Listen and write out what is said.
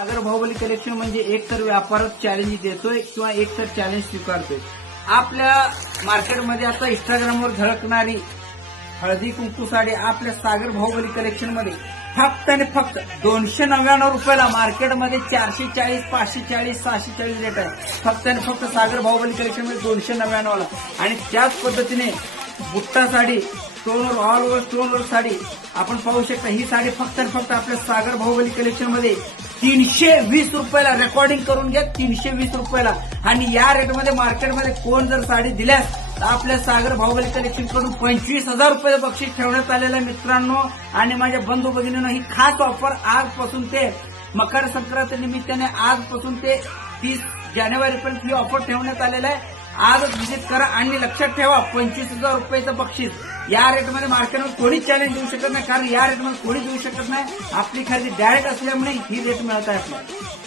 सागर Baahubali collection म्हणजे एक तर व्यापारात चॅलेंज देतोय किंवा एक तर चॅलेंज स्वीकारतोय. आपल्या मार्केटमध्ये आता इंस्टाग्रामवर झळकणारी हळदी कुंकू साडी आपल्या सागर बाहुबली कलेक्शन मध्ये फक्त आणि फक्त 299 रुपयाला मार्केटमध्ये 440, 540, 640 रेट आहे. फक्त आणि फक्त सागर बाहुबली कलेक्शन मध्ये 299 ला. आणि त्याच पद्धतीने बुट्टा साडी स्टोनवर ऑल ओव्हर स्टोनवर साडी आपण पाहू शकता. ही साडी फक्त आणि फक्त आपल्या सागर बाहुबली कलेक्शन मध्ये 320 रुपयाला रेकॉर्डिंग करून घ्या. 320 रुपयाला. आणि या रेटमध्ये मार्केटमध्ये कोण जर साडी दिल्यास तर आपल्या सागर बाहुबली कलेक्शन कडून 25,000 रुपये बक्षीस ठेवण्यात आलेलं आहे मित्रांनो. आणि माझ्या बंधू भगिनींनो, ही खास ऑफर आजपासून ते मकर संक्रांती निमित्ताने आजपासून ते 30 जानेवारीपर्यंत ही ऑफर ठेवण्यात आलेलं आहे. आजच व्हिजिट करा आणि लक्षात ठेवा 25,000 रुपयाचं बक्षीस. या रेटमध्ये मार्केटमध्ये कोणीच चॅलेंज देऊ शकत नाही, कारण या रेटमध्ये कोणी देऊ शकत नाही. आपली खरेदी डायरेक्ट असल्यामुळे ही रेट मिळत आहे आपल्याला.